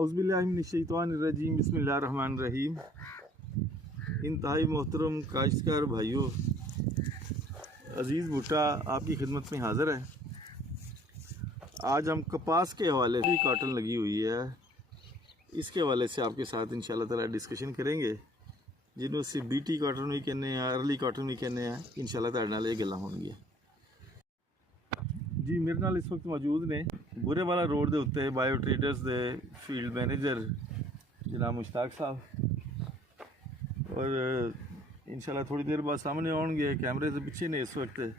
औज़ुबिल्लाहिमिनश्शैतानिर्रजीम बिस्मिल्लाहिर्रहमानिर्रहीम। इंतहाई मोहतरम काश्तकार भाइयों, अज़ीज़ भुट्टा आपकी खिदमत में हाज़िर है। आज हम कपास के हवाले से कॉटन लगी हुई है, इसके हवाले से आपके साथ इंशाल्लाह ताला डिस्कशन करेंगे, जिन्होंने से बीटी कॉटन भी कहने हैं, अर्ली कॉटन भी कहने हैं। इंशाल्लाह ताला नाल ये गल्लां होणगियां जी। मेरे नाल इस वक्त मौजूद ने बुरे वाला रोड के उत्ते बायो ट्रेडर्स के फील्ड मैनेजर जनाब मुश्ताक साहब, और इंशाल्लाह थोड़ी देर बाद सामने आउणगे, कैमरे से पिछे ने इस वक्त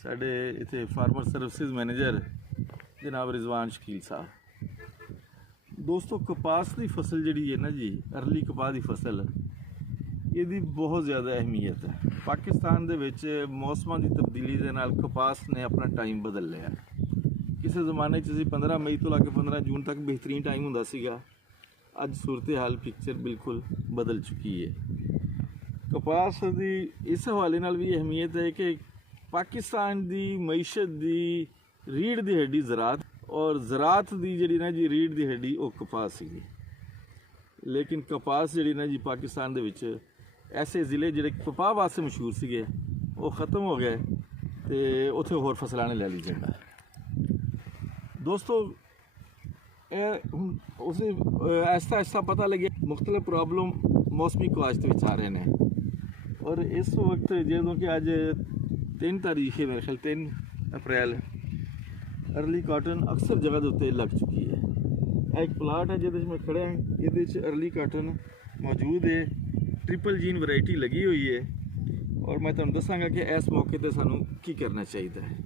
साडे इत्थे फार्मर सर्विसेज मैनेजर जनाब रिजवान शकील साहब। दोस्तों, कपास की फसल जी है ना जी, अर्ली कपास की फसल, ये बहुत ज़्यादा अहमियत है। पाकिस्तान दे विच मौसमां की तब्दीली दे नाल कपास ने अपना टाइम बदल लिया। किसी ज़माने 15 मई तो लैके 15 जून तक बेहतरीन टाइम हुंदा सीगा। अज सूरत हाल पिक्चर बिल्कुल बदल चुकी है। कपास की इस हवाले नाल भी अहमियत है कि पाकिस्तान की मईशत की रीढ़ की हड्डी ज़रात, और ज़रात की जी ना जी रीढ़ की हड्डी वो कपास सी। लेकिन कपास जी ना जी पाकिस्तान दे विच ऐसे ज़िले जिहड़े कपाह वास्ते मशहूर सीगे वो ख़त्म हो गए, तो उत्थे होर फसलां ने ले ली जगह। दोस्तों, उसे ऐसा ऐसा पता लगे मुख्तलिफ प्रॉब्लम मौसमी काश्त में आ रहे हैं। और इस वक्त जो कि अज 3 तारीख है, मेरे ख्याल 3 अप्रैल, अर्ली कॉटन अक्सर जगह के उत्ते लग चुकी है। एक प्लाट है जिस मैं खड़ा है, ये अर्ली कॉटन मौजूद है, ट्रिपल जीन वैरायटी लगी हुई है। और मैं तुहानू दसांगा कि इस मौके पर सानू की करना चाहिए है।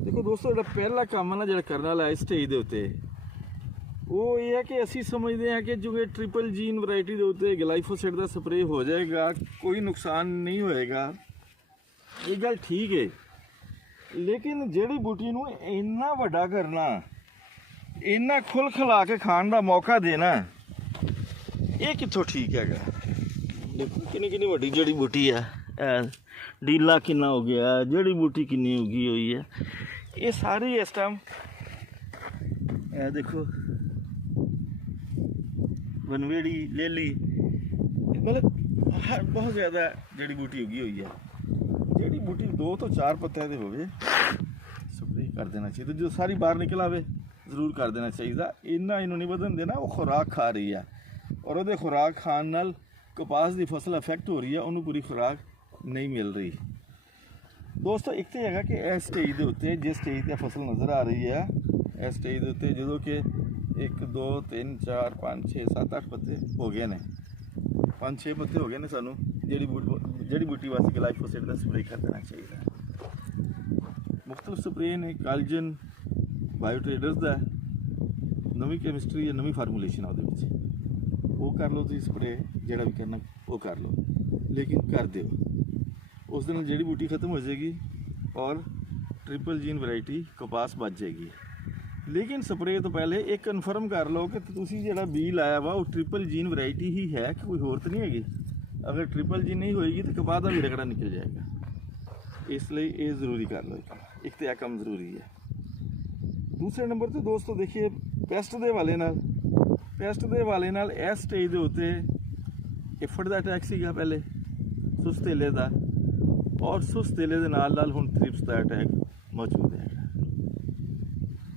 देखो दोस्तों, जो पहला काम है ना जो करने वाला इस स्टेज के उत्ते, वो ये है कि असी समझते हैं कि जो ट्रिपल जीन वैरायटी के उत्ते ग्लाइफोसेट का स्प्रे हो जाएगा, कोई नुकसान नहीं होएगा, ये गल ठीक है। लेकिन जड़ी बूटी नूं इन्ना वड्डा करना, इन्ना खुल खला के खाण का मौका देना, ये कित्थों ठीक हैगा। देखो किन्नी किन्नी वड्डी जड़ी बूटी है, डीला किन्ना हो गया, जड़ी बूटी किन्नी उगी हुई है। ये सारी इस टाइम देखो वनवेड़ी लेली, मतलब बहुत ज़्यादा जड़ी बूटी उगी हुई है। जड़ी बूटी 2 तो 4 पत्ते हो गए, स्प्रे कर देना चाहिए। जो सारी बाहर निकल आवे जरूर कर देना चाहिए। इन्ना इन्हों नहीं बदन देना, वो खुराक खा रही है, और वो खुराक खान नाल कपास की फसल अफेक्ट हो रही है, उन्होंने पूरी खुराक नहीं मिल रही। दोस्तों, एक तो है कि इस स्टेज के उत्ते जिस स्टेज पर फसल नज़र आ रही है, इस स्टेज के उत्ते जो कि 1 2 3 4 5 6 7 8 पत्ते हो गए हैं, 5 6 पत्ते हो गए हैं। सानू जड़ी बूटी वास्ते ग्लाइफोसेट का स्प्रे कर देना चाहिए। मुख्तलिफ स्प्रे ने कालजन बायो ट्रेडर्स का नवी कैमिस्ट्री या नवी फार्मूलेशन है, वो कर लो तुम स्प्रे, जोड़ा भी करना वो कर लो, लेकिन कर दो। उस दिन जड़ी बूटी ख़त्म हो जाएगी और ट्रिपल जीन वैरायटी कपास बच जाएगी। लेकिन स्प्रे तो पहले एक कन्फर्म कर लो कि तुसी जो बी लाया वा वो ट्रिपल जीन वैरायटी ही है कि कोई होर तो नहीं हैगी। अगर ट्रिपल जीन नहीं होएगी तो कपास का भी रगड़ा निकल जाएगा। इसलिए ये ज़रूरी कर लो, एक तो यह कम ज़रूरी है। दूसरे नंबर तो दोस्तों देखिए, पेस्ट के हवाले नाल इस स्टेज के उत्ते एफड का अटैक सीगा पहले, सुस्त तेले का, और सुस्त तेले के नाल हुण थ्रिप्स का अटैक मौजूद है।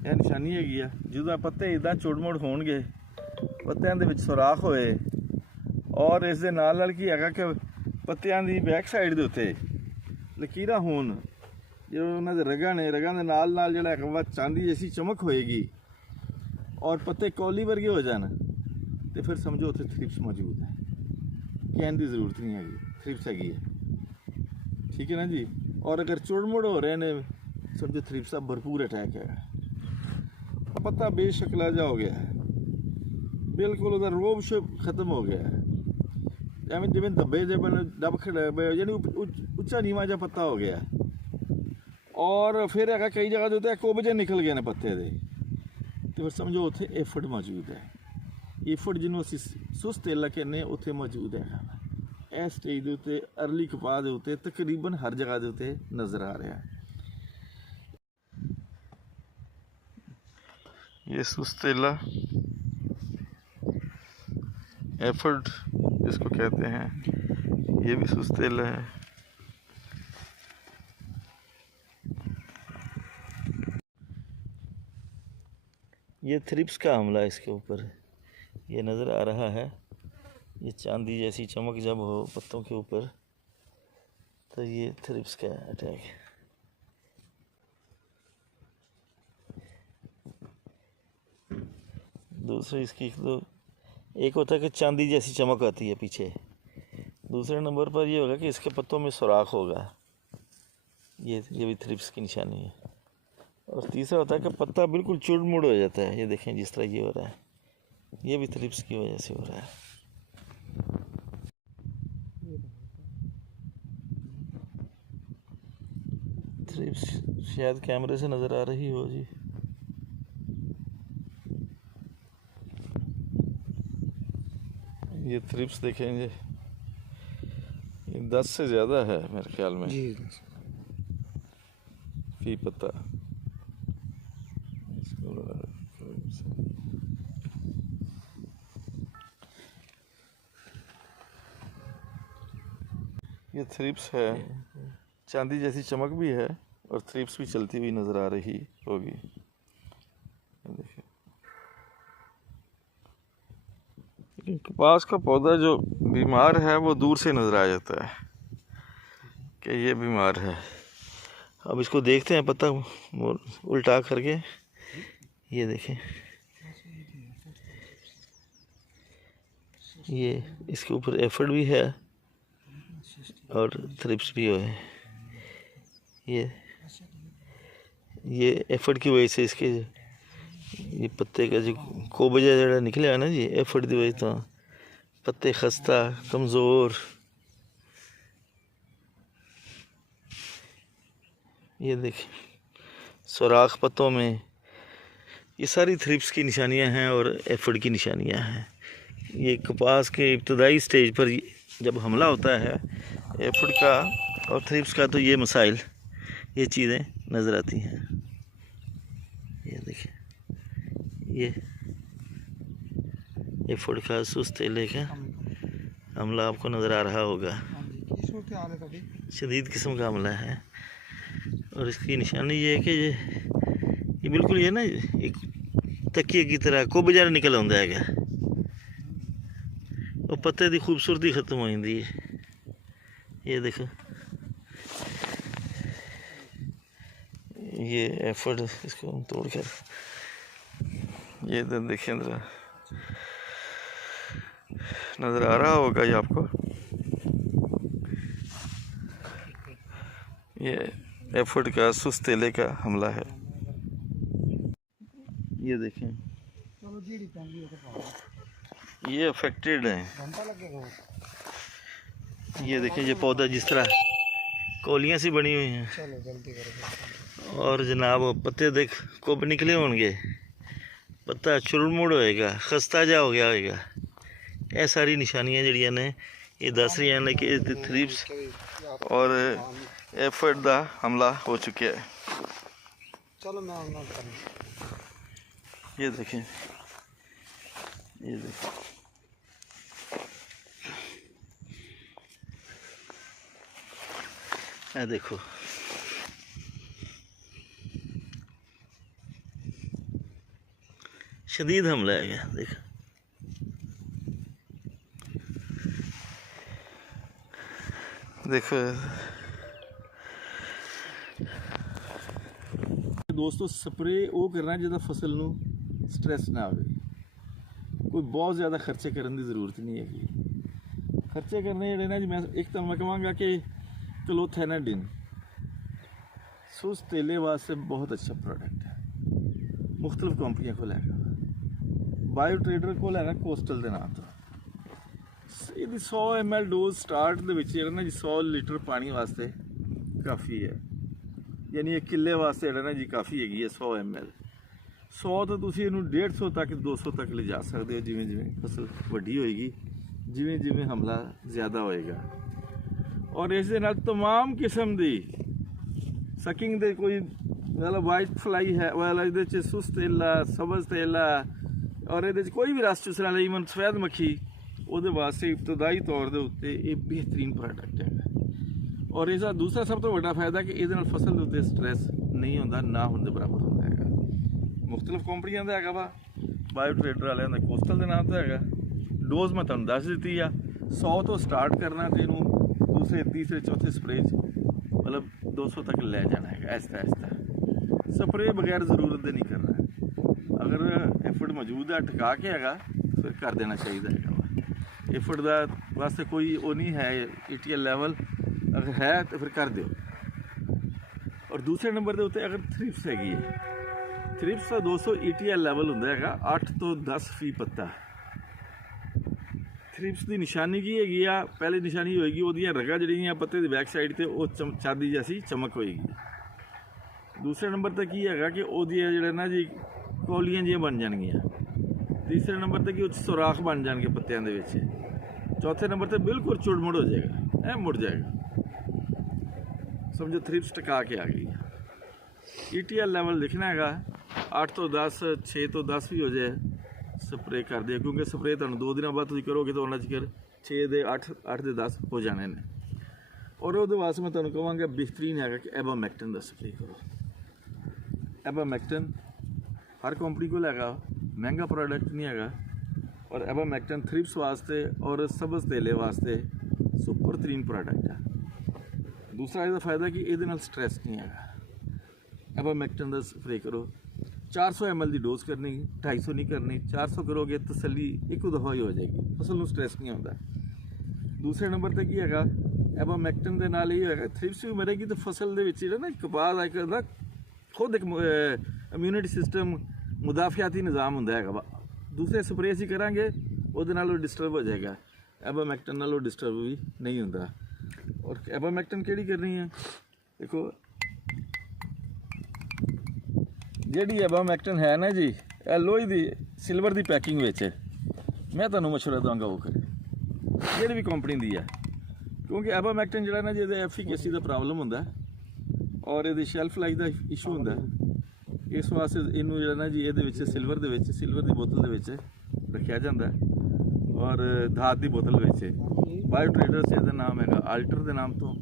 यह निशानी हैगी है, जो पत्ते इदा चुड़मुड़ होणगे, पत्तियां दे विच सुराख होए, और इस दे नाल की हैगा कि पत्तियां दी बैक साइड के उत्ते लकीरां होण, जो उन्होंने रगां ने, रगां दे नाल जिहड़ा चांदी जैसी चमक होएगी और पत्ते कौली वर्गे हो जान, तो फिर समझो उत्थे थ्रिप्स मौजूद है। कहने की जरूरत नहीं हैगी, थ्रिप्स हैगी है, ठीक है ना जी। और अगर चुड़मुड़ हो रहे हैं, समझो थ्रिप्स का भरपूर अटैक है। पत्ता बेशकला जा हो गया है, बिल्कुल उसका रोब शेप खत्म हो गया है, एवं जिमें दबे जे दब खड़े यानी उच्चा नीवा जा पत्ता हो गया। और फिर है कई जगह जो होता है कोबजे निकल गए ने पत्ते दे, तो फिर समझो उत्थे एफड मौजूद है। एफड जिन्हों असीं सुस्त तेला कहने उत्थे मौजूद है। इस स्टेज के उत्ते अर्ली कपाह के उत्ते तकरीबन हर जगह के उत्ते नज़र आ रहा है। ये सुस्त तेला एफर्ड इसको कहते हैं, ये भी सुस्त तेल है। ये थ्रिप्स का हमला इसके ऊपर ये नज़र आ रहा है। ये चांदी जैसी चमक जब हो पत्तों के ऊपर तो ये थ्रिप्स का अटैक है। दूसरी इसकी तो एक होता है कि चांदी जैसी चमक आती है पीछे, दूसरे नंबर पर ये होगा कि इसके पत्तों में सुराख होगा, ये भी थ्रिप्स की निशानी है। और तीसरा होता है कि पत्ता बिल्कुल चुड़मुड़ हो जाता है, ये देखें जिस तरह ये हो रहा है, ये भी थ्रिप्स की वजह से हो रहा है। थ्रिप्स शायद कैमरे से नज़र आ रही हो जी। ये थ्रिप्स देखेंगे, ये 10 से ज़्यादा है मेरे ख्याल में फी पत्ता। ये थ्रिप्स है, चांदी जैसी चमक भी है और थ्रिप्स भी चलती हुई नज़र आ रही होगी। देखिए कपास का पौधा जो बीमार है वो दूर से नज़र आ जाता है कि ये बीमार है। अब इसको देखते हैं पत्ता उल्टा करके, ये देखें ये इसके ऊपर एफर्ड भी है और थ्रिप्स भी है। ये एफर्ड की वजह से इसके ये पत्ते का जो कोबजा जड़ा निकले है ना जी, एफर्ड की वजह तो पत्ते खस्ता कमज़ोर। ये देखें सुराख पत्तों में, ये सारी थ्रिप्स की निशानियां हैं और एफर्ड की निशानियां हैं। ये कपास के इब्तदाई स्टेज पर जब हमला होता है एफर्ड का और थ्रिप्स का तो ये मसाइल, ये चीज़ें नज़र आती हैं। ये देखिए ये एफर्ड का सुस्त तेले का हमला आपको नज़र आ रहा होगा, शदीद किस्म का हमला है। और इसकी निशानी ये है कि ये बिल्कुल ये ना एक तकिए की तरह कोबजा निकल आंदा है और पत्ते की खूबसूरती खत्म हो जाती है। ये देखो ये एफर्ड, इसको हम तोड़ कर ये तो देखें जरा, नज़र आ रहा होगा ये आपको। ये एफर्ड का सुस्त तेले का हमला है। ये देखें ये अफेक्टेड है। ये देखें ये पौधा जिस तरह कोलियां सी बनी हुई हैं और जनाब पत्ते देख कोब निकले होंगे, पत्ता चुड़मुड़ होएगा, खस्ता जा हो गया होएगा। ये सारी निशानियां जड़ियां ने ये दस रही हैं कि थ्रिप्स और एफर्ड का हमला हो चुका है। चलो मैं ये देखें, ये देखें ये देखो शदीद हमला है। देखो देखो दोस्तों, स्प्रे वो करना जिदा फसल नूं स्ट्रेस ना आवे। कोई बहुत ज़्यादा खर्चे करने की ज़रूरत नहीं है। खर्चे करने जड़े ना जी, मैं एक तो मैं कहूँगा कि क्लोथेनाडिन सुस्त तेले वास्ते बहुत अच्छा प्रोडक्ट है। मुख्तलिफ कंपनियों को लैगा, बायो ट्रेडर को लैगा कोस्टल के नाम तो ये 100 ml डोज स्टार्ट के ना जी 100 लीटर पानी वास्ते काफ़ी है। यानी एक किले वास्ते ना जी काफ़ी है 100 ml। 100 तो तुम इनू 150 तक 200 तक ले जा सकते हो जिमें जिमें फसल वड्डी होएगी, जिमें जिमें हमला ज़्यादा होएगा। और इस तमाम किस्म की सकिंग दे कोई मतलब वाइट फ्लाई है वाला ये सुस्त तेला सब्ज तेला और ये कोई भी रस चूसने वाला ईवन सफेद मक्खी ਉਹਦੇ ਵਾਸਤੇ ਇਬਤਦਾਈ ਤੌਰ ਦੇ ਉੱਤੇ ਇਹ ਬਿਹਤਰੀਨ ਪ੍ਰੋਡਕਟ ਹੈਗਾ। ਔਰ ਇਸਦਾ ਦੂਸਰਾ ਸਭ ਤੋਂ ਵੱਡਾ ਫਾਇਦਾ ਕਿ ਇਹਦੇ ਨਾਲ ਫਸਲ ਦੇ ਉੱਤੇ ਸਟ੍ਰੈਸ ਨਹੀਂ ਹੁੰਦਾ, ਨਾ ਹੋਣ ਦੇ ਬਰਾਬਰ ਹੁੰਦਾ ਹੈਗਾ। ਮੁਖਤਲਿਫ ਕੰਪਨੀਆਂ ਦਾ ਹੈਗਾ ਵਾ, ਬਾਇਓ ਟ੍ਰੇਡਰ ਵਾਲਿਆਂ ਦਾ ਕੋਸਟਲ ਦੇ ਨਾਮ ਤੋਂ ਹੈਗਾ। ਡੋਜ਼ ਮੈਂ ਤੁਹਾਨੂੰ ਦੱਸ ਦਿੱਤੀ ਆ, 100 ਤੋਂ ਸਟਾਰਟ ਕਰਨਾ ਤੇ ਇਹਨੂੰ ਦੂਸਰੇ ਤੀਸਰੇ ਚੌਥੇ ਸਪਰੇਅ 'ਚ ਮਤਲਬ 200 ਤੱਕ ਲੈ ਜਾਣਾ ਹੈਗਾ। ਆਹਿਸਤਾ ਸਪਰੇਅ ਬਗੈਰ ਜ਼ਰੂਰਤ ਦੇ ਨਹੀਂ ਕਰਨਾ। ਅਗਰ ਐਫਰਟ ਮੌਜੂਦ ਹੈ ਟਿਕਾ ਕੇ ਹੈਗਾ ਫਿਰ ਕਰ ਦੇਣਾ ਚਾਹੀਦਾ ਹੈਗਾ ਵਾ। ਐਫਰਟ ਦਾ ਵਾਸਤੇ ਕੋਈ ਉਹ ਨਹੀਂ ਹੈ ETL ਲੈਵਲ, ਅਗਰ ਹੈ ਤਾਂ ਫਿਰ ਕਰ ਦਿਓ। ਔਰ ਦੂਸਰੇ ਨੰਬਰ ਦੇ ਉੱਤੇ ਅਗਰ ਥ੍ਰਿਪਸ ਹੈਗੀ ਹੈ, ਥ੍ਰਿਪਸ ਦਾ 200 ETL ਲੈਵਲ ਹੁੰਦਾ ਹੈਗਾ 8 ਤੋਂ 10 ਫੀ ਪੱਤਾ। ਥ੍ਰਿਪਸ ਦੀ ਨਿਸ਼ਾਨੀ ਕੀ ਹੈਗੀ ਆ? ਪਹਿਲੀ ਨਿਸ਼ਾਨੀ ਹੋਏਗੀ ਉਹਦੀਆਂ ਰਗਾਂ ਜਿਹੜੀਆਂ ਪੱਤੇ ਦੀ ਬੈਕ ਸਾਈਡ ਤੇ ਉਹ ਚਾਂਦੀ ਜੈਸੀ ਚਮਕ ਹੋਏਗੀ। ਦੂਸਰੇ ਨੰਬਰ ਤੇ ਕੀ ਹੈਗਾ ਕਿ ਉਹਦੀਆਂ ਜਿਹੜੇ ਨਾ ਜੀ ਕੌਲੀਆਂ ਜਿਹੀਆਂ ਬਣ ਜਾਣਗੀਆਂ। ਤੀਸਰੇ ਨੰਬਰ ਤੇ ਕਿ ਉਹ 'ਚ ਸੁਰਾਖ ਬਣ ਜਾਣਗੇ ਪੱਤਿਆਂ ਦੇ ਵਿੱਚ। ਚੌਥੇ ਨੰਬਰ ਤੇ ਬਿਲਕੁਲ ਚੁੜਮੁੜ ਹੋ ਜਾਏਗਾ, ਐ ਮੁੜ ਜਾਏਗਾ, ਸਮਝੋ ਥ੍ਰਿਪਸ ਟਿਕਾ ਕੇ ਆ ਗਈ। ETL ਲੈਵਲ ਲਿਖਣਾ ਹੈਗਾ 8 ਤੋਂ 10, 6 ਤੋਂ 10 ਵੀ ਹੋ ਜਾਏ ਸਪਰੇਅ ਕਰ ਦਿਓ, ਕਿਉਂਕਿ ਸਪਰੇਅ ਤੁਹਾਨੂੰ 2 ਦਿਨਾਂ ਬਾਅਦ ਤੁਸੀਂ ਕਰੋਗੇ ਤਾਂ ਉਹਨਾਂ 'ਚ 6 ਦੇ 8, 8 ਦੇ 10 ਹੋ ਜਾਣੇ ਨੇ। ਔਰ ਉਹਦੇ ਵਾਸਤੇ ਮੈਂ ਤੁਹਾਨੂੰ ਕਹਾਂਗਾ ਬਿਹਤਰੀਨ ਹੈਗਾ ਕਿ ਐਬਾਮੈਕਟਨ ਦਾ ਸਪਰੇਅ ਕਰੋ। ਐਬਾਮੈਕਟਨ ਹਰ ਕੰਪਨੀ ਕੋਲ ਹੈਗਾ, ਮਹਿੰਗਾ ਪ੍ਰੋਡਕਟ ਨਹੀਂ ਹੈਗਾ। ਔਰ ਐਬਾਮੈਕਟਨ ਥ੍ਰਿਪਸ ਵਾਸਤੇ ਔਰ ਸਬਜ਼ ਤੇਲੇ ਵਾਸਤੇ ਸੁਪਰ ਤਰੀਨ ਪ੍ਰੋਡਕਟ ਹੈ। ਦੂਸਰਾ ਇਹਦਾ ਫਾਇਦਾ ਕਿ ਇਹਦੇ ਨਾਲ ਸਟ੍ਰੈਸ ਨਹੀਂ ਹੈਗਾ। ਐਬਾਮੈਕਟਨ ਦਾ ਸਪਰੇਅ ਕਰੋ, 400 ml ਦੀ ਡੋਜ਼ ਕਰਨੀ, 250 ਨਹੀਂ ਕਰਨੀ। 400 ਕਰੋਗੇ ਤਸੱਲੀ ਇੱਕੋ ਦਫਾ ਹੀ ਹੋ ਜਾਏਗੀ, ਫਸਲ ਨੂੰ ਸਟ੍ਰੈਸ ਨਹੀਂ ਆਉਂਦਾ। ਦੂਸਰੇ ਨੰਬਰ ਤੇ ਕੀ ਹੈਗਾ ਐਬਾਮੈਕਟਨ ਦੇ ਨਾਲ ਇਹ ਹੈਗਾ ਥ੍ਰਿਪਸ ਵੀ ਮਰੇਗੀ ਤਾਂ ਫਸਲ ਦੇ ਵਿੱਚ ਜਿਹੜਾ ਨਾ ਕਪਾਹ ਦਾ ਇੱਕ ਨਾ ਖੁਦ ਇੱਕ ਇਮਿਊਨਿਟੀ ਸਿਸਟਮ ਮੁਦਾਫਿਆਤੀ ਨਿਜ਼ਾਮ ਹੁੰਦਾ ਹੈਗਾ ਵਾ। ਦੂਸਰੇ ਸਪਰੇਅ ਅਸੀਂ ਕਰਾਂਗੇ ਉਹਦੇ ਨਾਲ ਉਹ ਡਿਸਟਰਬ ਹੋ ਜਾਏਗਾ, ਐਬਾਮੈਕਟਨ ਨਾਲ ਉਹ ਡਿਸਟਰਬ ਵੀ ਨਹੀਂ ਹੁੰਦਾ। ਔਰ ਐਬਾਮੈਕਟਨ ਕਿਹੜੀ ਕਰਨੀ ਹੈ? ਦੇਖੋ ਜਿਹੜੀ ਐਬਾਮੈਕਟਨ ਹੈ ਨਾ ਜੀ, ਇਹ ਲੋਹੇ ਦੀ ਸਿਲਵਰ ਦੀ ਪੈਕਿੰਗ ਵਿੱਚ। ਮੈਂ ਤੁਹਾਨੂੰ ਮਸ਼ਵਰਾ ਦਵਾਂਗਾ ਉਹ ਕਰੇ ਜਿਹੜੀ ਵੀ ਕੰਪਨੀ ਦੀ ਹੈ, ਕਿਉਂਕਿ ਐਬਾਮੈਕਟਨ ਜਿਹੜਾ ਨਾ ਜਿਹਦੇ ਐਫੀਕੇਸੀ ਦਾ ਪ੍ਰੋਬਲਮ ਹੁੰਦਾ ਔਰ ਇਹਦੀ ਸ਼ੈਲਫ ਲਾਈਫ ਦਾ ਇਸ਼ੂ ਹੁੰਦਾ। ਇਸ ਵਾਸਤੇ ਇਹਨੂੰ ਜਿਹੜਾ ਨਾ ਜੀ ਇਹਦੇ ਵਿੱਚ ਸਿਲਵਰ ਦੀ ਬੋਤਲ ਦੇ ਵਿੱਚ ਰੱਖਿਆ ਜਾਂਦਾ ਔਰ ਧਾਤ ਦੀ ਬੋਤਲ ਵਿੱਚ। ਬਾਇਓ ਟ੍ਰੇਡਰਸ ਇਹਦਾ ਨਾਮ ਹੈਗਾ ਆਲਟਰ ਦੇ ਨਾਮ ਤੋਂ।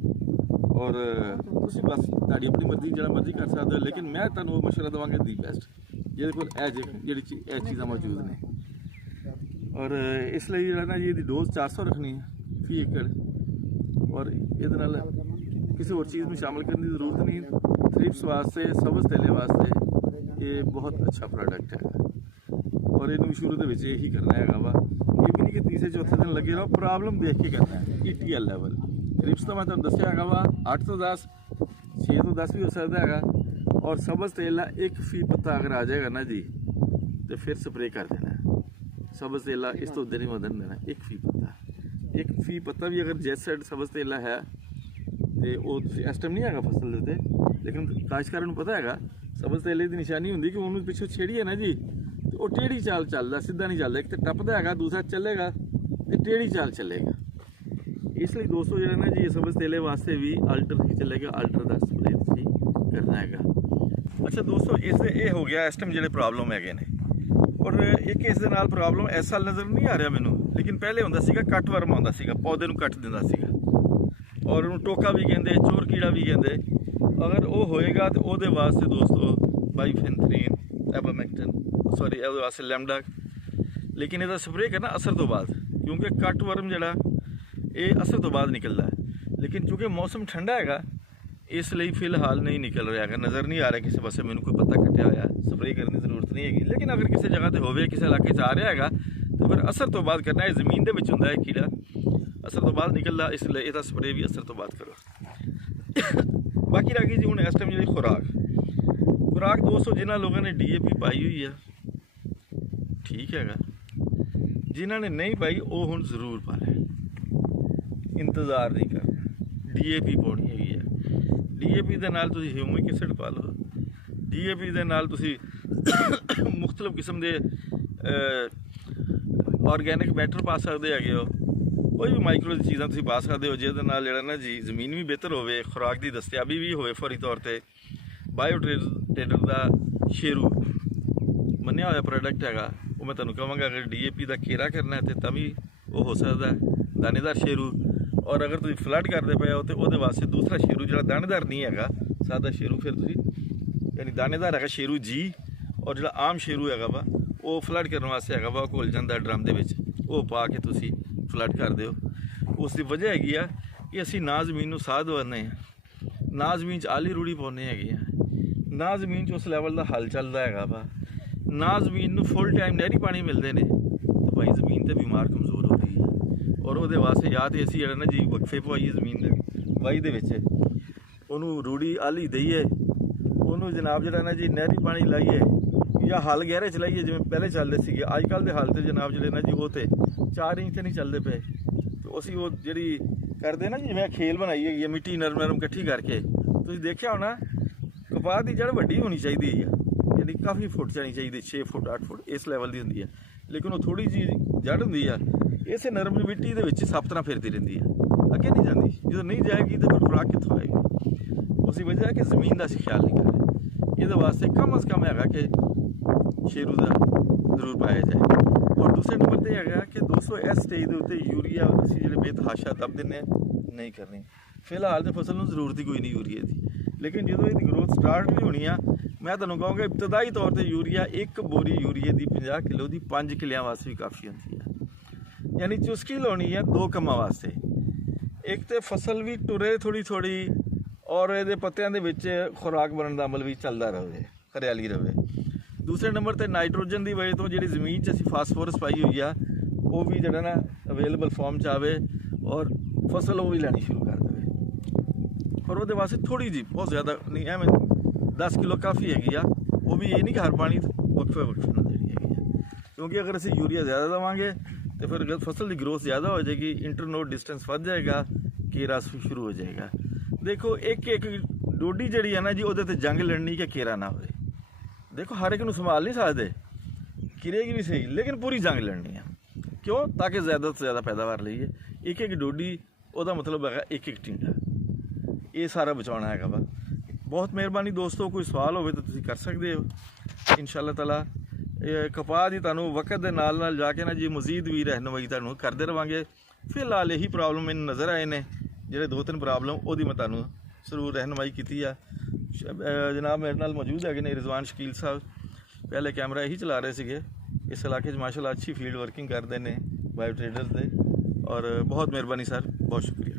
ਔਰ ਤੁਸੀਂ ਬਸ ਤੁਹਾਡੀ ਆਪਣੀ ਮਰਜ਼ੀ ਜਿਹੜਾ ਮਰਜ਼ੀ ਕਰ ਸਕਦੇ ਹੋ, ਲੇਕਿਨ ਮੈਂ ਤੁਹਾਨੂੰ ਉਹ ਮਸ਼ਵਰਾ ਦੇਵਾਂਗਾ ਦੀ ਬੈਸਟ ਜਿਹਦੇ ਕੋਲ ਇਹ ਚੀਜ਼ਾਂ ਮੌਜੂਦ ਨੇ। ਔਰ ਇਸ ਲਈ ਜਿਹੜਾ ਨਾ ਜੀ ਇਹਦੀ ਡੋਜ਼ 400 ਰੱਖਣੀ ਹੈ ਫੀ ਏਕੜ। ਔਰ ਇਹਦੇ ਨਾਲ ਕਿਸੇ ਹੋਰ ਚੀਜ਼ ਨੂੰ ਸ਼ਾਮਲ ਕਰਨ ਦੀ ਜ਼ਰੂਰਤ ਨਹੀਂ। ਥ੍ਰਿਪਸ ਵਾਸਤੇ, ਸਬਜ਼ ਤੇਲੇ ਵਾਸਤੇ ਇਹ ਬਹੁਤ ਅੱਛਾ ਪ੍ਰੋਡਕਟ ਹੈ। ਔਰ ਇਹਨੂੰ ਸ਼ੁਰੂ ਦੇ ਵਿੱਚ ਇਹੀ ਕਰਨਾ ਹੈਗਾ ਵਾ। ਇਹ ਵੀ ਨਹੀਂ ਕਿ ਤੀਸਰੇ ਚੌਥੇ ਦਿਨ ਲੱਗੇ ਰਹੋ, ਪ੍ਰੋਬਲਮ ਦੇਖ ਕੇ ਕਰਨਾ ਹੈ। ETL ਲੈਵਲ ਥ੍ਰਿਪਸ ਤਾਂ ਮੈਂ ਤੁਹਾਨੂੰ ਦੱਸਿਆ ਹੈਗਾ ਵਾ 8 ਤੋਂ 10, 6 ਤੋਂ 10 ਵੀ ਹੋ ਸਕਦਾ ਹੈਗਾ। ਔਰ ਸਬਜ਼ ਤੇਲ ਦਾ 1 ਫੀ ਪੱਤਾ ਅਗਰ ਆ ਜਾਏਗਾ ਨਾ ਜੀ ਤੇ ਫਿਰ ਸਪਰੇਅ ਕਰ ਦੇਣਾ। ਸਬਜ਼ ਤੇਲਾ ਇਸ ਤੋਂ ਉੱਤੇ ਨਹੀਂ ਵਧਣ ਦੇਣਾ। 1 ਫੀ ਪੱਤਾ ਵੀ ਅਗਰ ਜੈਸਡ ਸਬਜ਼ ਤੇਲਾ ਹੈ ਤੇ ਉਹ ਤੁਸੀਂ ਇਸ ਟਾਈਮ ਨਹੀਂ ਹੈਗਾ ਫਸਲ ਦੇ ਉੱਤੇ, ਲੇਕਿਨ ਕਾਸ਼ਤਕਾਰਾਂ ਨੂੰ ਪਤਾ ਹੈਗਾ ਸਬਜ਼ ਤੇਲੇ ਦੀ ਨਿਸ਼ਾਨੀ ਹੁੰਦੀ ਕਿ ਉਹਨੂੰ ਪਿੱਛੋਂ ਛੇੜੀਏ ਨਾ ਜੀ ਤੇ ਉਹ ਟੇੜੀ ਚਾਲ ਚੱਲਦਾ, ਸਿੱਧਾ ਨਹੀਂ ਚੱਲਦਾ। ਇੱਕ ਤੇ ਟੱਪਦਾ ਹੈਗਾ, ਦੂਸਰਾ ਚੱਲੇਗਾ ਤੇ ਟੇੜੀ ਚਾਲ ਚੱਲੇਗਾ। ਇਸ ਲਈ ਦੋਸਤੋ ਜਿਹੜਾ ਨਾ ਜੀ ਸਬਜ਼ ਤੇਲੇ ਵਾਸਤੇ ਵੀ ਆਲਟਰ ਹੀ ਚੱਲੇਗਾ। ਆਲਟਰ ਦਾ ਸਪਰੇਅ ਤੁਸੀਂ ਕਰਨਾ ਹੈਗਾ। ਅੱਛਾ ਦੋਸਤੋ, ਇਸ ਦੇ ਇਹ ਹੋ ਗਿਆ ਇਸ ਟਾਈਮ ਜਿਹੜੇ ਪ੍ਰੋਬਲਮ ਹੈਗੇ ਨੇ। ਔਰ ਇੱਕ ਇਸ ਦੇ ਨਾਲ ਪ੍ਰੋਬਲਮ ਇਸ ਸਾਲ ਨਜ਼ਰ ਨਹੀਂ ਆ ਰਿਹਾ ਮੈਨੂੰ, ਲੇਕਿਨ ਪਹਿਲੇ ਹੁੰਦਾ ਸੀਗਾ ਕੱਟ ਵਰਮ ਆਉਂਦਾ ਸੀਗਾ, ਪੌਦੇ ਨੂੰ ਕੱਟ ਦਿੰਦਾ ਸੀਗਾ ਔਰ ਉਹਨੂੰ ਟੋਕਾ ਵੀ ਕਹਿੰਦੇ, ਚੋਰ ਕੀੜਾ ਵੀ ਕਹਿੰਦੇ। ਅਗਰ ਉਹ ਹੋਏਗਾ ਤਾਂ ਉਹਦੇ ਵਾਸਤੇ ਦੋਸਤੋ ਬਾਈਫੈਨਥ੍ਰੀਨ, ਐਬਾਮੈਕਟਨ, ਸੌਰੀ ਉਹਦੇ ਵਾਸਤੇ ਲੈਮਡਾ। ਲੇਕਿਨ ਇਹਦਾ ਸਪਰੇਅ ਕਰਨਾ ਅਸਰ ਤੋਂ ਬਾਅਦ, ਕਿਉਂਕਿ ਕੱਟ ਵਰਮ ਜਿਹੜਾ ਇਹ ਅਸਰ ਤੋਂ ਬਾਅਦ ਨਿਕਲਦਾ ਹੈ। ਲੇਕਿਨ ਚूँकि ਮੌਸਮ ਠੰਡਾ ਹੈਗਾ ਇਸ ਲਈ ਫਿਲਹਾਲ ਨਹੀਂ ਨਿਕਲ ਰਿਹਾ ਹੈਗਾ, ਨਜ਼ਰ ਨਹੀਂ ਆ ਰਿਹਾ ਕਿਸੇ ਪਾਸੇ ਮੈਨੂੰ ਕੋਈ ਪੱਤਾ ਕੱਟਿਆ ਹੋਇਆ। ਸਪਰੇਅ ਕਰਨ ਦੀ ਜ਼ਰੂਰਤ ਨਹੀਂ ਹੈਗੀ। ਲੇਕਿਨ ਅਗਰ ਕਿਸੇ ਜਗ੍ਹਾ ਤੇ ਹੋਵੇ, ਕਿਸੇ ਇਲਾਕੇ 'ਚ ਆ ਰਿਹਾ ਹੈਗਾ ਤਾਂ ਫਿਰ ਅਸਰ ਤੋਂ ਬਾਅਦ ਕਰਨਾ ਹੈ। ਜ਼ਮੀਨ ਦੇ ਵਿੱਚ ਹੁੰਦਾ ਹੈ ਕੀੜਾ, ਅਸਰ ਤੋਂ ਬਾਅਦ ਨਿਕਲਦਾ, ਇਸ ਲਈ ਇਹਦਾ ਸਪਰੇਅ ਵੀ ਅਸਰ ਤੋਂ ਬਾਅਦ ਕਰੋ। ਬਾਕੀ ਰਹਿ ਗਈ ਜੀ ਹੁਣ ਇਸ ਟਾਈਮ ਜਿਹੜੀ ਖੁਰਾਕ ਦੋਸਤੋ, ਜਿਨ੍ਹਾਂ ਲੋਕਾਂ ਨੇ DAP ਪਾਈ ਹੋਈ ਆ ਠੀਕ ਹੈਗਾ, ਜਿਨ੍ਹਾਂ ਨੇ ਨਹੀਂ ਪਾਈ ਉਹ ਹੁਣ ਜ਼ਰੂਰ ਪਾ ਲੈ, ਇੰਤਜ਼ਾਰ ਨਹੀਂ ਕਰਨਾ। DAP ਪਾਉਣੀ ਹੈਗੀ ਹੈ। DAP ਦੇ ਨਾਲ ਤੁਸੀਂ ਹਿਊਮਿਕ ਐਸਿਡ ਪਾ ਲਓ। DAP ਦੇ ਨਾਲ ਤੁਸੀਂ ਮੁਖਤਲਿਫ ਕਿਸਮ ਦੇ ਆਰਗੈਨਿਕ ਮੈਟਰ ਪਾ ਸਕਦੇ ਹੈਗੇ ਹੋ। ਕੋਈ ਵੀ ਮਾਈਕਰੋ ਦੀ ਚੀਜ਼ਾਂ ਤੁਸੀਂ ਪਾ ਸਕਦੇ ਹੋ ਜਿਹਦੇ ਨਾਲ ਜਿਹੜਾ ਨਾ ਜੀ ਜ਼ਮੀਨ ਵੀ ਬਿਹਤਰ ਹੋਵੇ, ਖੁਰਾਕ ਦੀ ਦਸਤਿਆਬੀ ਵੀ ਹੋਵੇ ਫੌਰੀ ਤੌਰ 'ਤੇ। ਬਾਇਓ ਟ੍ਰੇਡਰ ਦਾ ਸ਼ੇਰੂ ਮੰਨਿਆ ਹੋਇਆ ਪ੍ਰੋਡਕਟ ਹੈਗਾ, ਉਹ ਮੈਂ ਤੁਹਾਨੂੰ ਕਹਾਂਗਾ ਅਗਰ DAP ਦਾ ਘੇਰਾ ਕਰਨਾ ਹੈ ਤਾਂ ਵੀ ਉਹ ਹੋ ਸਕਦਾ ਦਾਣੇਦਾਰ ਸ਼ੇਰੂ। ਔਰ ਅਗਰ ਤੁਸੀਂ ਫਲੱਡ ਕਰਦੇ ਪਏ ਹੋ ਤਾਂ ਉਹਦੇ ਵਾਸਤੇ ਦੂਸਰਾ ਸ਼ੇਰੂ ਜਿਹੜਾ ਦਾਣੇਦਾਰ ਨਹੀਂ ਹੈਗਾ, ਸਾਦਾ ਸ਼ੇਰੂ, ਫਿਰ ਤੁਸੀਂ ਯਾਨੀ ਦਾਣੇਦਾਰ ਹੈਗਾ ਸ਼ੇਰੂ ਜੀ, ਔਰ ਜਿਹੜਾ ਆਮ ਸ਼ੇਰੂ ਹੈਗਾ ਵਾ ਉਹ ਫਲੱਡ ਕਰਨ ਵਾਸਤੇ ਹੈਗਾ ਵਾ, ਉਹ ਘੁਲ ਜਾਂਦਾ ਡਰਮ ਦੇ ਵਿੱਚ, ਉਹ ਪਾ ਕੇ ਤੁਸੀਂ ਫਲੱਡ ਕਰ ਦਿਓ। ਉਸ ਦੀ ਵਜ੍ਹਾ ਹੈਗੀ ਆ ਕਿ ਅਸੀਂ ਨਾ ਜ਼ਮੀਨ ਨੂੰ ਸਾਧ ਦਿੰਦੇ ਹਾਂ, ਨਾ ਜ਼ਮੀਨ 'ਚ ਆਲੀ ਰੂੜੀ ਪਾਉਂਦੇ ਹੈਗੇ ਆ, ਨਾ ਜ਼ਮੀਨ 'ਚ ਉਸ ਲੈਵਲ ਦਾ ਹੱਲ ਚੱਲਦਾ ਹੈਗਾ ਵਾ, ਨਾ ਜ਼ਮੀਨ ਨੂੰ ਫੁੱਲ ਟਾਈਮ ਨਹਿਰੀ ਪਾਣੀ ਮਿਲਦੇ ਨੇ, ਤਾਂ ਭਾਈ ਜ਼ਮੀਨ ਤੇ ਬਿਮਾਰ ਕਮਜ਼ੋਰ ਹੋ ਰਹੀ ਹੈ। ਔਰ ਉਹਦੇ ਵਾਸਤੇ ਜਾਂ ਤਾਂ ਅਸੀਂ ਜਿਹੜਾ ਨਾ ਜੀ ਵਕਫੇ ਪਵਾਈਏ ਜ਼ਮੀਨ ਦੇ ਵਾਈ ਦੇ ਵਿੱਚ, ਉਹਨੂੰ ਰੂੜੀ ਆਲੀ ਦਈਏ, ਉਹਨੂੰ ਜਨਾਬ ਜਿਹੜਾ ਨਾ ਜੀ ਨਹਿਰੀ ਪਾਣੀ ਲਾਈਏ ਜਾਂ ਹਲ ਗਹਿਰੇ ਚਲਾਈਏ ਜਿਵੇਂ ਪਹਿਲੇ ਚੱਲਦੇ ਸੀਗੇ। ਅੱਜ ਕੱਲ੍ਹ ਦੇ ਹਾਲ ਤੇ ਜਨਾਬ ਜਿਹੜੇ ਨਾ ਜੀ ਉਹ ਤੇ 4 ਇੰਚ ਤੇ ਨਹੀਂ ਚੱਲਦੇ ਪਏ। ਅਸੀਂ ਉਹ ਜਿਹੜੀ ਕਰਦੇ ਨਾ ਜਿਵੇਂ ਖੇਲ ਬਣਾਈ ਹੈਗੀ ਆ ਮਿੱਟੀ ਨਰਮ ਨਰਮ ਇਕੱਠੀ ਕਰਕੇ, ਤੁਸੀਂ ਦੇਖਿਆ ਹੋਣਾ ਕਪਾਹ ਦੀ ਜੜ ਵੱਡੀ ਹੋਣੀ ਚਾਹੀਦੀ ਹੈ, ਯਾਨੀ ਕਾਫੀ ਫੁੱਟ ਜਾਣੀ ਚਾਹੀਦੀ, 6 ਫੁੱਟ 8 ਫੁੱਟ ਇਸ ਲੈਵਲ ਦੀ ਹੁੰਦੀ ਹੈ, ਲੇਕਿਨ ਉਹ ਥੋੜ੍ਹੀ ਜਿਹੀ ਜੜ ਹੁੰਦੀ ਆ ਇਸੇ ਨਰਮ ਮਿੱਟੀ ਦੇ ਵਿੱਚ ਸਭ ਤਰ੍ਹਾਂ ਫਿਰਦੀ ਰਹਿੰਦੀ ਹੈ, ਅੱਗੇ ਨਹੀਂ ਜਾਂਦੀ। ਜਦੋਂ ਨਹੀਂ ਜਾਏਗੀ ਤਾਂ ਫਿਰ ਖੁਰਾਕ ਕਿੱਥੋਂ ਆਏਗੀ? ਉਸੇ ਵਜ੍ਹਾ ਹੈ ਕਿ ਜ਼ਮੀਨ ਦਾ ਅਸੀਂ ਖਿਆਲ ਨਹੀਂ ਕਰ ਰਹੇ। ਇਹਦੇ ਵਾਸਤੇ ਕਮ ਅਜ਼ ਕਮ ਹੈਗਾ ਕਿ ਸ਼ੇਰੂ ਦਾ ਜ਼ਰੂਰ ਪਾਇਆ ਜਾਏ। ਔਰ ਦੂਸਰੇ ਨੰਬਰ 'ਤੇ ਹੈਗਾ ਕਿ 200 ਇਸ ਸਟੇਜ ਦੇ ਉੱਤੇ ਯੂਰੀਆ ਅਸੀਂ ਜਿਹੜੇ ਬੇਤਹਾਸ਼ਾ ਦੱਬ ਦਿੰਦੇ ਹਾਂ, ਨਹੀਂ ਕਰਨੀ। ਫਿਲਹਾਲ ਤਾਂ ਫਸਲ ਨੂੰ ਜ਼ਰੂਰਤ ਹੀ ਕੋਈ ਨਹੀਂ ਯੂਰੀਏ ਦੀ, ਲੇਕਿਨ ਜਦੋਂ ਇਹਦੀ ਗਰੋਥ ਸਟਾਰਟ ਵੀ ਹੋਣੀ ਆ, ਮੈਂ ਤੁਹਾਨੂੰ ਕਹਾਂਗਾ ਇਬਤਦਾਈ ਤੌਰ 'ਤੇ ਯੂਰੀਆ, ਇੱਕ ਬੋਰੀ ਯੂਰੀਏ ਦੀ 50 ਕਿਲੋ ਦੀ 5 ਕਿੱਲਿਆਂ ਵਾਸਤੇ ਵੀ ਕਾਫੀ ਹੁੰਦੀ ਹੈ। ਯਾਨੀ ਚੁਸਕੀ ਲਾਉਣੀ ਹੈ 2 ਕੰਮਾਂ ਵਾਸਤੇ, ਇੱਕ ਤਾਂ ਫਸਲ ਵੀ ਟੁਰੇ ਥੋੜ੍ਹੀ ਥੋੜ੍ਹੀ, ਔਰ ਇਹਦੇ ਪੱਤਿਆਂ ਦੇ ਵਿੱਚ ਖੁਰਾਕ ਬਣਨ ਦਾ ਅਮਲ ਵੀ ਚੱਲਦਾ ਰਹੇ, ਹਰਿਆਲੀ ਰਹੇ। ਦੂਸਰੇ ਨੰਬਰ 'ਤੇ ਨਾਈਟ੍ਰੋਜਨ ਦੀ ਵਜ੍ਹਾ ਤੋਂ ਜਿਹੜੀ ਜ਼ਮੀਨ 'ਚ ਅਸੀਂ ਫਾਸਫੋਰਸ ਪਾਈ ਹੋਈ ਆ, ਉਹ ਵੀ ਜਿਹੜਾ ਨਾ ਅਵੇਲੇਬਲ ਫਾਰਮ 'ਚ ਆਵੇ, ਔਰ ਫਸਲ ਉਹ ਵੀ ਲੈਣੀ ਸ਼ੁਰੂ ਕਰ ਦੇਵੇ। ਪਰ ਉਹਦੇ ਵਾਸਤੇ ਥੋੜ੍ਹੀ ਜਿਹੀ, ਬਹੁਤ ਜ਼ਿਆਦਾ ਨਹੀਂ, ਐਵੇਂ 10 ਕਿਲੋ ਕਾਫੀ ਹੈਗੀ ਆ। ਉਹ ਵੀ ਇਹ ਨਹੀਂ ਕਿ ਹਰ ਪਾਣੀ ਵਕਫੇ ਨਾਲ ਦੇਣੀ ਹੈਗੀ ਆ, ਕਿਉਂਕਿ ਅਗਰ ਅਸੀਂ ਯੂਰੀਆ ਜ਼ਿਆਦਾ ਦੇਵਾਂਗੇ ਤਾਂ ਫਿਰ ਫਸਲ ਦੀ ਗਰੋਥ ਜ਼ਿਆਦਾ ਹੋ ਜਾਏਗੀ, ਇੰਟਰਨੋਡ ਡਿਸਟੈਂਸ ਵੱਧ ਜਾਏਗਾ, ਕੇਰਾ ਸ਼ੁਰੂ ਹੋ ਜਾਏਗਾ। ਦੇਖੋ ਇੱਕ ਡੋਡੀ ਜਿਹੜੀ ਹੈ ਨਾ ਜੀ, ਉਹਦੇ 'ਤੇ ਜੰਗ ਲੜਨੀ ਕਿ ਕੇਰਾ ਨਾ ਹੋਵੇ। ਦੇਖੋ ਹਰ ਇੱਕ ਨੂੰ ਸੰਭਾਲ ਨਹੀਂ ਸਕਦੇ, ਕਿਰੇਗੀ ਵੀ ਸਹੀ, ਲੇਕਿਨ ਪੂਰੀ ਜੰਗ ਲੜਨੀ ਆ। ਕਿਉਂ? ਤਾਂ ਕਿ ਜ਼ਿਆਦਾ ਤੋਂ ਜ਼ਿਆਦਾ ਪੈਦਾਵਾਰ ਲਈਏ। ਇੱਕ ਡੋਡੀ ਉਹਦਾ ਮਤਲਬ ਹੈਗਾ ਇੱਕ ਟਿੰਡਾ, ਇਹ ਸਾਰਾ ਬਚਾਉਣਾ ਹੈਗਾ ਵਾ। ਬਹੁਤ ਮਿਹਰਬਾਨੀ ਦੋਸਤੋ, ਕੋਈ ਸਵਾਲ ਹੋਵੇ ਤਾਂ ਤੁਸੀਂ ਕਰ ਸਕਦੇ ਹੋ। ਇਨਸ਼ਾ ਅੱਲਾਹ ਤਾਲਾ ਕਪਾਹ ਦੀ ਤੁਹਾਨੂੰ ਵਕਤ ਦੇ ਨਾਲ ਨਾਲ ਜਾ ਕੇ ਨਾ ਜੀ ਮਜ਼ੀਦ ਵੀ ਰਹਿਨੁਮਾਈ ਤੁਹਾਨੂੰ ਕਰਦੇ ਰਹਾਂਗੇ। ਫਿਲਹਾਲ ਇਹੀ ਪ੍ਰੋਬਲਮ ਮੈਨੂੰ ਨਜ਼ਰ ਆਏ ਨੇ, ਜਿਹੜੇ 2-3 ਪ੍ਰੋਬਲਮ, ਉਹਦੀ ਮੈਂ ਤੁਹਾਨੂੰ ਜ਼ਰੂਰ ਰਹਿਨੁਮਾਈ ਕੀਤੀ ਆ। ਜਨਾਬ ਮੇਰੇ ਨਾਲ ਮੌਜੂਦ ਹੈਗੇ ਨੇ ਰਿਜ਼ਵਾਨ ਸ਼ਕੀਲ ਸਾਹਿਬ, ਪਹਿਲੇ ਕੈਮਰਾ ਇਹੀ ਚਲਾ ਰਹੇ ਸੀਗੇ। ਇਸ ਇਲਾਕੇ 'ਚ ਮਾਸ਼ਾਅੱਲਾ ਅੱਛੀ ਫੀਲਡ ਵਰਕਿੰਗ ਕਰਦੇ ਨੇ ਬਾਇਓ ਟ੍ਰੇਡਰਸ ਦੇ, ਔਰ ਬਹੁਤ ਮਿਹਰਬਾਨੀ ਸਰ, ਬਹੁਤ ਸ਼ੁਕਰੀਆ।